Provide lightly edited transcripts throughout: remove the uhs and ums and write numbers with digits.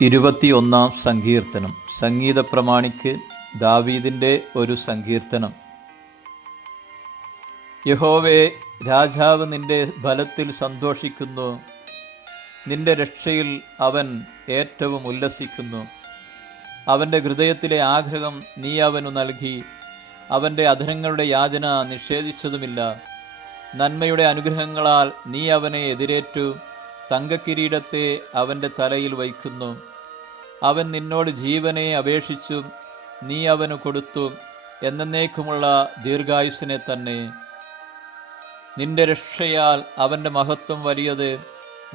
21 സങ്കീർത്തനം. സംഗീത പ്രമാണിക്ക് ദാവീദിൻ്റെ ഒരു സങ്കീർത്തനം. യഹോവേ, രാജാവ് നിന്റെ ബലത്തിൽ സന്തോഷിക്കുന്നു, നിന്റെ രക്ഷയിൽ അവൻ ഏറ്റവും ഉല്ലസിക്കുന്നു. അവൻ്റെ ഹൃദയത്തിലെ ആഗ്രഹം നീ അവനു നൽകി, അവൻ്റെ അധരങ്ങളുടെ യാചന നിഷേധിച്ചതുമില്ല. നന്മയുടെ അനുഗ്രഹങ്ങളാൽ നീ അവനെ എതിരേറ്റു, തങ്കക്കിരീടത്തെ അവൻ്റെ തലയിൽ വയ്ക്കുന്നു. അവൻ നിന്നോട് ജീവനെ അപേക്ഷിച്ചു, നീ അവന് കൊടുത്തു, എന്നേക്കുമുള്ള ദീർഘായുസ്സിനെ തന്നെ. നിന്റെ രക്ഷയാൽ അവൻ്റെ മഹത്വം വലിയത്,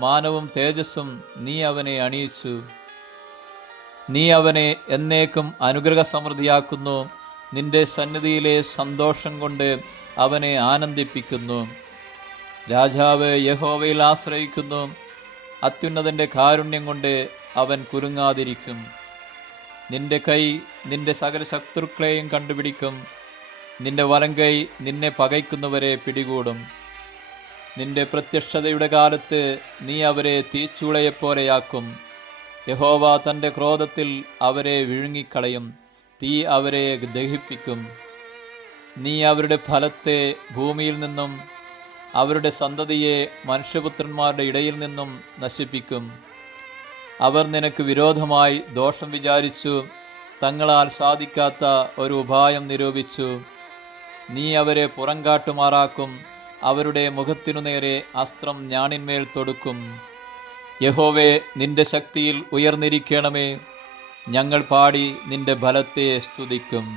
മാനവും തേജസ്സും നീ അവനെ അണിയിച്ചു. നീ അവനെ എന്നേക്കും അനുഗ്രഹ സമൃദ്ധിയാക്കുന്നു, നിന്റെ സന്നിധിയിലെ സന്തോഷം കൊണ്ട് അവനെ ആനന്ദിപ്പിക്കുന്നു. രാജാവ് യഹോവയിൽ ആശ്രയിക്കുന്നു, അത്യുന്നതൻ്റെ കാരുണ്യം കൊണ്ട് അവൻ കുരുങ്ങാതിരിക്കും. നിന്റെ കൈ നിന്റെ സകല ശത്രുക്കളെയും കണ്ടുപിടിക്കും, നിന്റെ വലങ്കൈ നിന്നെ പകയ്ക്കുന്നവരെ പിടികൂടും. നിന്റെ പ്രത്യക്ഷതയുടെ കാലത്ത് നീ അവരെ തീച്ചൂളയെപ്പോലെയാക്കും. യഹോവ തൻ്റെ ക്രോധത്തിൽ അവരെ വിഴുങ്ങിക്കളയും, തീ അവരെ ദഹിപ്പിക്കും. നീ അവരുടെ ഫലത്തെ ഭൂമിയിൽ നിന്നും അവരുടെ സന്തതിയെ മനുഷ്യപുത്രന്മാരുടെ ഇടയിൽ നിന്നും നശിപ്പിക്കും. അവർ നിനക്ക് വിരോധമായി ദോഷം വിചാരിച്ചു, തങ്ങളാൽ സാധിക്കാത്ത ഒരു ഉപായം നിരൂപിച്ചു. നീ അവരെ പുറംകാട്ടുമാറാക്കും, അവരുടെ മുഖത്തിനു നേരെ അസ്ത്രം ഞാണിന്മേൽ തൊടുക്കും. യഹോവേ, നിന്റെ ശക്തിയിൽ ഉയർന്നിരിക്കണമേ, ഞങ്ങൾ പാടി നിന്റെ ബലത്തെ സ്തുതിക്കും.